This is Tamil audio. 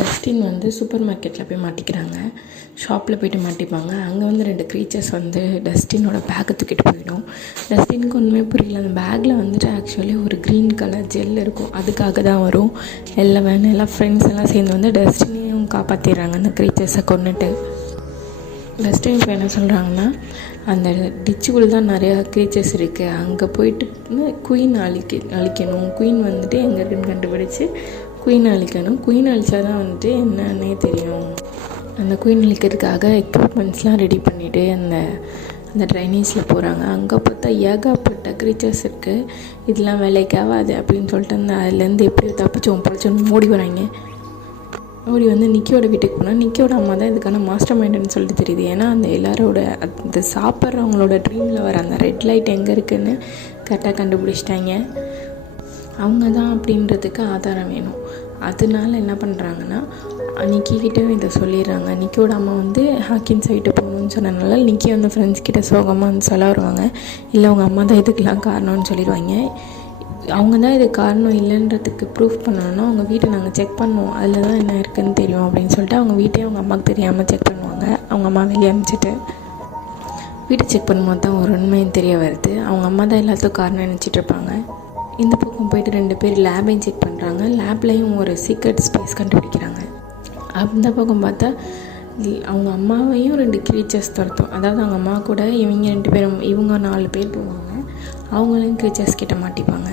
டஸ்டின் வந்து சூப்பர் மார்க்கெட்டில் போய் மாட்டிக்கிறாங்க. ஷாப்பில் போய்ட்டு மாட்டிப்பாங்க. அங்கே வந்து 2 க்ரீச்சர்ஸ் வந்து டஸ்டினோட பேக்கை தூக்கிட்டு போயிடும். டஸ்டினுக்கு ஒன்றுமே புரியல. அந்த பேக்கில் வந்துட்டு ஆக்சுவலி ஒரு க்ரீன் கலர் ஜெல் இருக்கும். அதுக்காக தான் வரும். எல்லாம் ஃப்ரெண்ட்ஸ் எல்லாம் சேர்ந்து வந்து டஸ்டினையும் காப்பாற்றிடுறாங்க அந்த க்ரீச்சர்ஸை கொன்னுட்டு. டஸ்டின் இப்போ என்ன சொல்கிறாங்கன்னா, அந்த டிச்சுக்குள்ளே தான் நிறையா க்ரீச்சர்ஸ் இருக்குது, அங்கே போயிட்டு குயின் அழிக்கணும். குயின் வந்துட்டு எங்கே இருக்குன்னு கண்டுபிடிச்சி குயின் அழிக்கணும். குயின் அழிச்சா தான் வந்துட்டு என்னன்னே தெரியும். அந்த குயின் அழிக்கிறதுக்காக எக்யூப்மெண்ட்ஸ்லாம் ரெடி பண்ணிவிட்டு அந்த ட்ரைனேஜில் போகிறாங்க. அங்கே பார்த்தா ஏகப்பட்ட க்ரீச்சர்ஸ் இருக்குது. இதெல்லாம் வேலைக்கு ஆகாது அப்படின்னு சொல்லிட்டு அதுலேருந்து எப்படி தப்பிச்சோன்னு ஓடி வராங்க. ஓடி வந்து நிக்கியோட வீட்டுக்கு போனால் நிக்கியோட அம்மா தான் இதுக்கான மாஸ்டர் மைண்டுன்னு சொல்லிட்டு தெரியுது. ஏன்னா அந்த எல்லாரோட அந்த சாப்பிட்றவங்களோட ட்ரீமில் வர அந்த ரெட் லைட் எங்கே இருக்குதுன்னு கரெக்டாக கண்டுபிடிச்சிட்டாங்க. அவங்க தான் அப்படின்றதுக்கு ஆதாரம் வேணும். அதனால என்ன பண்ணுறாங்கன்னா, நிக்கிக்கிட்ட இதை சொல்லிடுறாங்க. நிக்கியோட அம்மா வந்து ஹாக்கின்ஸ் வீட்டு போகணுன்னு சொன்னதுனால நிக்கி வந்து ஃப்ரெண்ட்ஸ் கிட்ட சோகமாக வந்து சொல்ல வருவாங்க. இல்லை அவங்க அம்மா தான் இதுக்கெல்லாம் காரணம்னு சொல்லிடுவாங்க. அவங்க தான் இது காரணம் இல்லைன்றதுக்கு ப்ரூஃப் பண்ணணும்னா அவங்க வீட்டை நாங்கள் செக் பண்ணுவோம், அதில் தான் என்ன இருக்குதுன்னு தெரியும் அப்படின்னு சொல்லிட்டு அவங்க வீட்டையும் அவங்க அம்மாவுக்கு தெரியாமல் செக் பண்ணுவாங்க. அவங்க அம்மா வெளியே அனுப்பிச்சிட்டு வீட்டை செக் பண்ணும்போது தான் ஒரு உண்மையும் தெரிய வருது. அவங்க அம்மா தான் எல்லாத்துக்கும் காரணம் நினச்சிட்ருப்பாங்க. இந்த பக்கம் போய்ட்டு 2 பேர் லேபையும் செக் பண்ணுறாங்க. லேப்லேயும் ஒரு சீக்ரெட் ஸ்பேஸ் கண்டுபிடிக்கிறாங்க. அந்த பக்கம் பார்த்தா அவங்க அம்மாவையும் 2 க்ரீச்சர்ஸ் துரத்தும். அதாவது அவங்க அம்மா கூட இவங்க 2 பேரும், இவங்க 4 பேர் போவாங்க. அவங்களையும் க்ரீச்சர்ஸ் கிட்ட மாட்டிப்பாங்க.